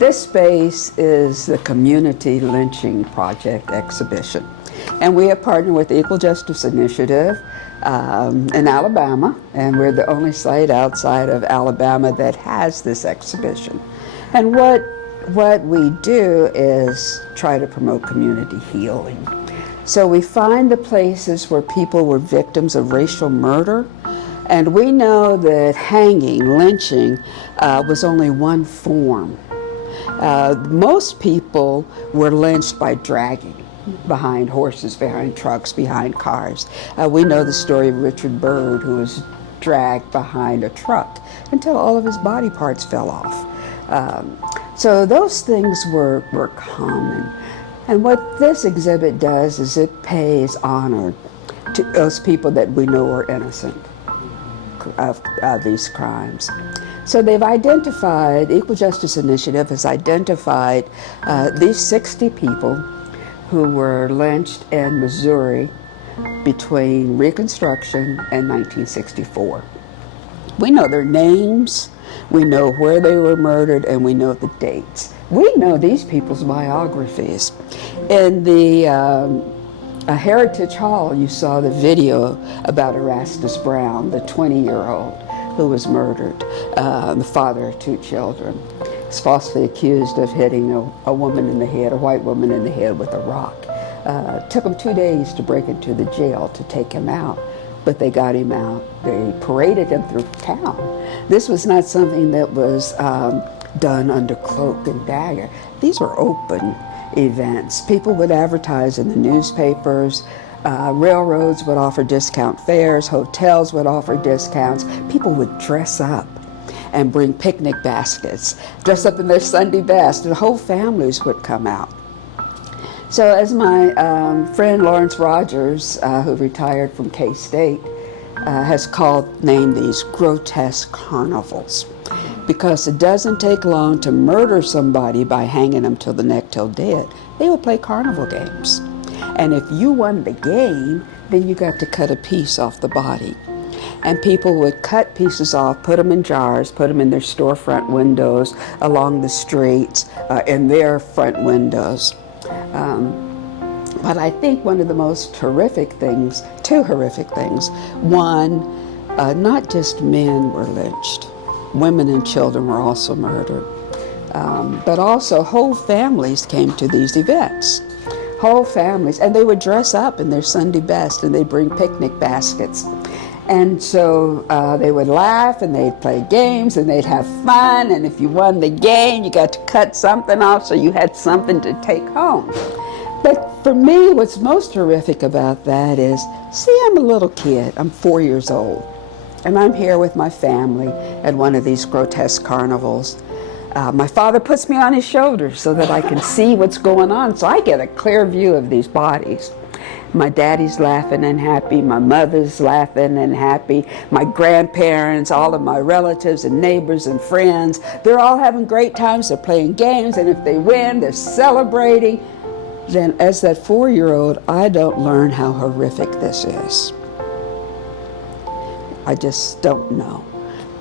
This space is the Community Lynching Project exhibition. And we have partnered with the Equal Justice Initiative in Alabama, and we're the only site outside of Alabama that has this exhibition. And what we do is try to promote community healing. So we find the places where people were victims of racial murder, and we know that hanging, lynching, was only one form. Most people were lynched by dragging behind horses, behind trucks, behind cars. We know the story of Richard Byrd, who was dragged behind a truck until all of his body parts fell off. So those things were common. And what this exhibit does is it pays honor to those people that we know are innocent of these crimes. So they've identified, Equal Justice Initiative has identified these 60 people who were lynched in Missouri between Reconstruction and 1964. We know their names, we know where they were murdered, and we know the dates. We know these people's biographies. In the Heritage Hall, you saw the video about Erastus Brown, the 20-year-old who was murdered, the father of 2 children. He's falsely accused of hitting a woman in the head, a white woman in the head with a rock. Took them 2 days to break into the jail to take him out, but they got him out. They paraded him through town. This was not something that was done under cloak and dagger. These were open events. People would advertise in the newspapers. Railroads would offer discount fares. Hotels would offer discounts. People would dress up and bring picnic baskets, dress up in their Sunday best, and whole families would come out. So as my friend Lawrence Rogers, who retired from K-State, has named these grotesque carnivals, because it doesn't take long to murder somebody by hanging them till the neck till dead. They would play carnival games. And if you won the game, then you got to cut a piece off the body. And people would cut pieces off, put them in jars, put them in their storefront windows, along the streets, in their front windows. But I think one of the most horrific things, 2 horrific things. One, not just men were lynched. Women and children were also murdered. But also whole families came to these events. Whole families, and they would dress up in their Sunday best, and they'd bring picnic baskets. And so they would laugh, and they'd play games, and they'd have fun, and if you won the game, you got to cut something off so you had something to take home. But for me, what's most horrific about that is, see, I'm a little kid, I'm 4 years old, and I'm here with my family at one of these grotesque carnivals. My father puts me on his shoulder so that I can see what's going on, so I get a clear view of these bodies. My daddy's laughing and happy, my mother's laughing and happy, my grandparents, all of my relatives and neighbors and friends, they're all having great times, they're playing games, and if they win, they're celebrating. Then as that 4-year-old, I don't learn how horrific this is. I just don't know.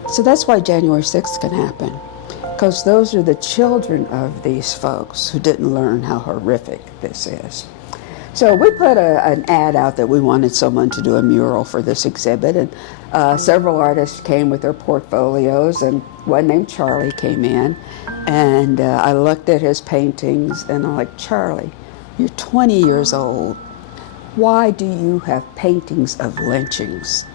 So that's why January 6th can happen. Because those are the children of these folks who didn't learn how horrific this is. So we put an ad out that we wanted someone to do a mural for this exhibit, and several artists came with their portfolios, and one named Charlie came in, and I looked at his paintings, and I'm like, Charlie, you're 20 years old. Why do you have paintings of lynchings?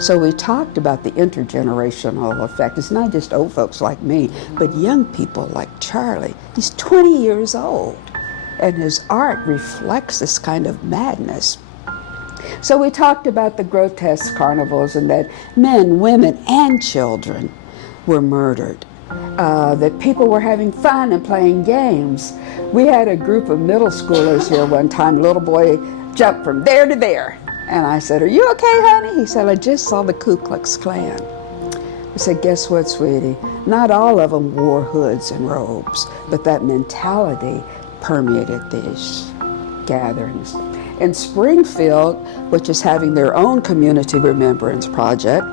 So we talked about the intergenerational effect. It's not just old folks like me, but young people like Charlie. He's 20 years old, and his art reflects this kind of madness. So we talked about the grotesque carnivals and that men, women, and children were murdered, that people were having fun and playing games. We had a group of middle schoolers here one time. A little boy jumped from there to there. And I said, are you okay, honey? He said, I just saw the Ku Klux Klan. I said, guess what, sweetie? Not all of them wore hoods and robes, but that mentality permeated these gatherings. In Springfield, which is having their own community remembrance project,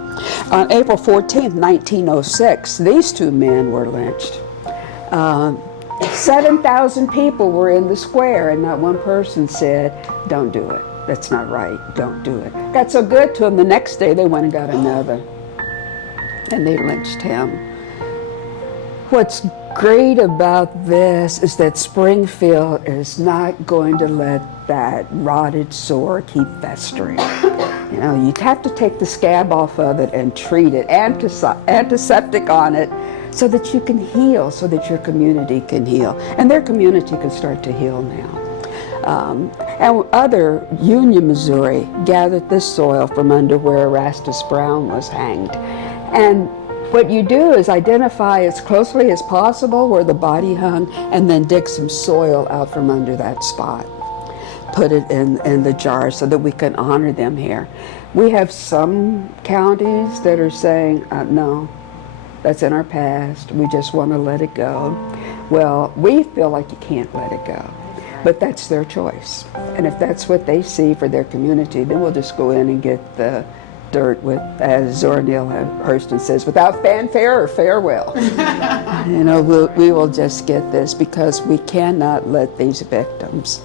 on April 14th, 1906, these 2 men were lynched. 7,000 people were in the square, and not one person said, "Don't do it. That's not right. Don't do it." Got so good to him, the next day they went and got another, and they lynched him. What's great about this is that Springfield is not going to let that rotted sore keep festering. You know, you have to take the scab off of it and treat it, antiseptic on it, so that you can heal, so that your community can heal. And their community can start to heal now. And other, Union, Missouri, gathered this soil from under where Erastus Brown was hanged. And what you do is identify as closely as possible where the body hung, and then dig some soil out from under that spot. Put it in the jar so that we can honor them here. We have some counties that are saying, no, that's in our past. We just want to let it go. Well, we feel like you can't let it go, but that's their choice. And if that's what they see for their community, then we'll just go in and get the dirt with, as Zora Neale Hurston says, without fanfare or farewell. You know, we will just get this, because we cannot let these victims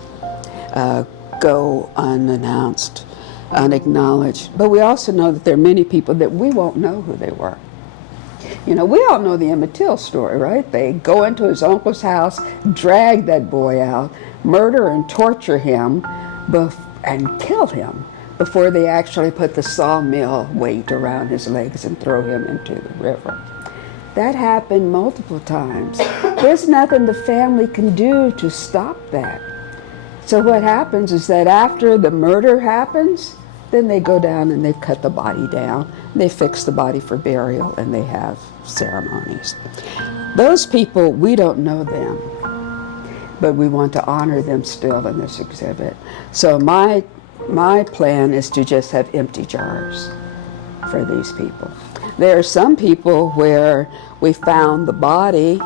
go unannounced, unacknowledged. But we also know that there are many people that we won't know who they were. You know, we all know the Emmett Till story, right? They go into his uncle's house, drag that boy out, murder and torture him, and kill him before they actually put the sawmill weight around his legs and throw him into the river. That happened multiple times. There's nothing the family can do to stop that. So what happens is that after the murder happens, then they go down and they cut the body down. They fix the body for burial, and they have ceremonies. Those people, we don't know them, but we want to honor them still in this exhibit. So my plan is to just have empty jars for these people. There are some people where we found the body,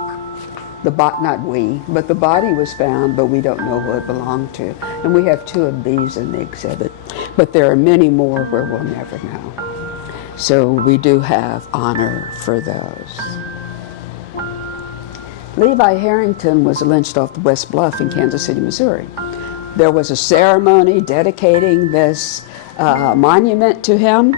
not we, but the body was found, but we don't know who it belonged to. And we have 2 of these in the exhibit. But there are many more where we'll never know. So we do have honor for those. Levi Harrington was lynched off the West Bluff in Kansas City, Missouri. There was a ceremony dedicating this monument to him.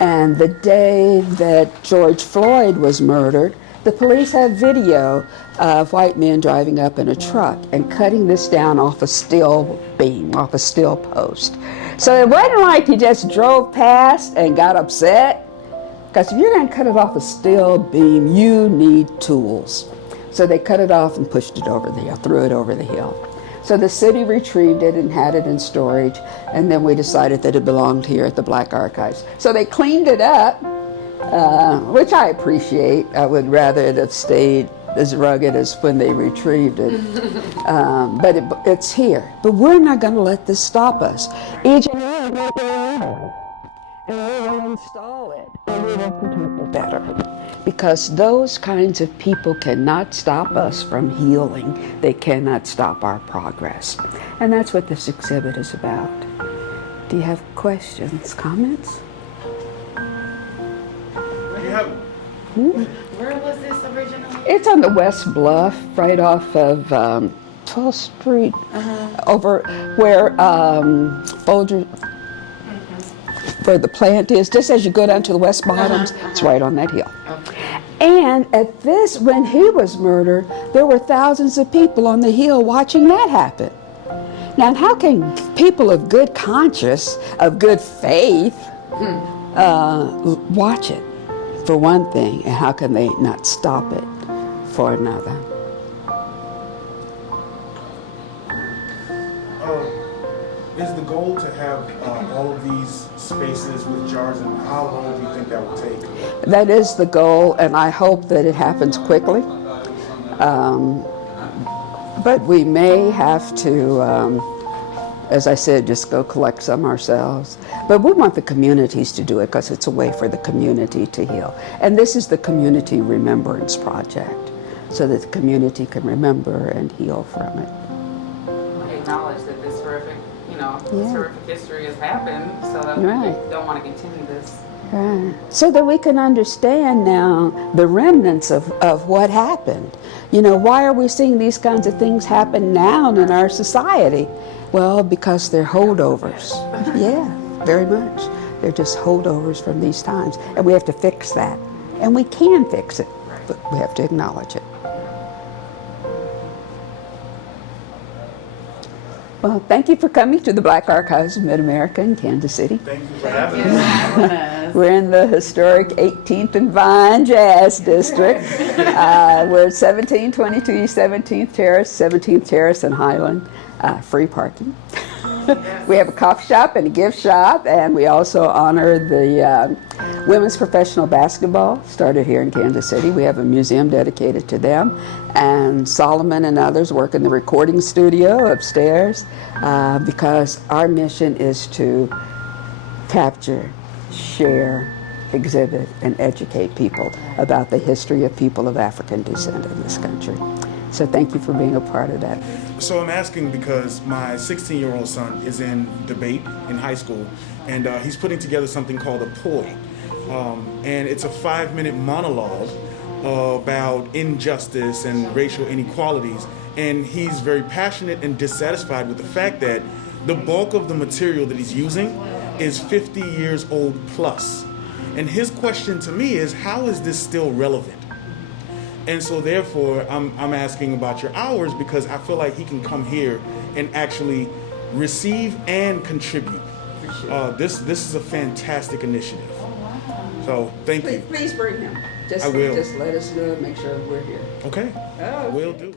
And the day that George Floyd was murdered, the police had video of white men driving up in a truck and cutting this down off a steel beam, off a steel post. So it wasn't like he just drove past and got upset, because if you're going to cut it off a steel beam, you need tools. So they cut it off and pushed it over the hill, threw it over the hill. So the city retrieved it and had it in storage, and then we decided that it belonged here at the Black Archives. So they cleaned it up, which I appreciate. I would rather it have stayed as rugged as when they retrieved it. But it's here. But we're not going to let this stop us. Each and every will go and we will install it, and we will protect it better. Because those kinds of people cannot stop us from healing. They cannot stop our progress. And that's what this exhibit is about. Do you have questions, comments? Where was this originally? It's on the West Bluff, right off of 12th Street, over where Folger, where the plant is. Just as you go down to the West Bottoms, it's right on that hill. Okay. And at this, when he was murdered, there were thousands of people on the hill watching that happen. Now, how can people of good conscience, of good faith, watch it, for one thing, and how can they not stop it for another? Is the goal to have all of these spaces with jars, and how long do you think that will take? That is the goal, and I hope that it happens quickly. But we may have to, as I said, just go collect some ourselves. But we want the communities to do it, because it's a way for the community to heal. And this is the Community Remembrance Project, so that the community can remember and heal from it. Acknowledge that this horrific, this horrific history has happened, so that we don't want to continue this. Right. So that we can understand now the remnants of what happened. You know, why are we seeing these kinds of things happen now in our society? Well, because they're holdovers. Yeah, very much. They're just holdovers from these times. And we have to fix that. And we can fix it, but we have to acknowledge it. Well, thank you for coming to the Black Archives of Mid-America in Kansas City. Thank you for having us. We're in the historic 18th and Vine Jazz District. We're at 1722 East 17th Terrace, 17th Terrace and Highland. Free parking. We have a coffee shop and a gift shop, and we also honor the women's professional basketball, started here in Kansas City. We have a museum dedicated to them, and Solomon and others work in the recording studio upstairs because our mission is to capture, share, exhibit, and educate people about the history of people of African descent in this country. So thank you for being a part of that. So I'm asking because my 16-year-old son is in debate in high school, and he's putting together something called a POI. And it's a 5-minute monologue about injustice and racial inequalities. And he's very passionate and dissatisfied with the fact that the bulk of the material that he's using is 50 years old plus. And his question to me is, how is this still relevant? And so therefore, I'm asking about your hours because I feel like he can come here and actually receive and contribute. This is a fantastic initiative. So thank you. Please bring him. I will. Just let us know, make sure we're here. Okay, Oh. will do.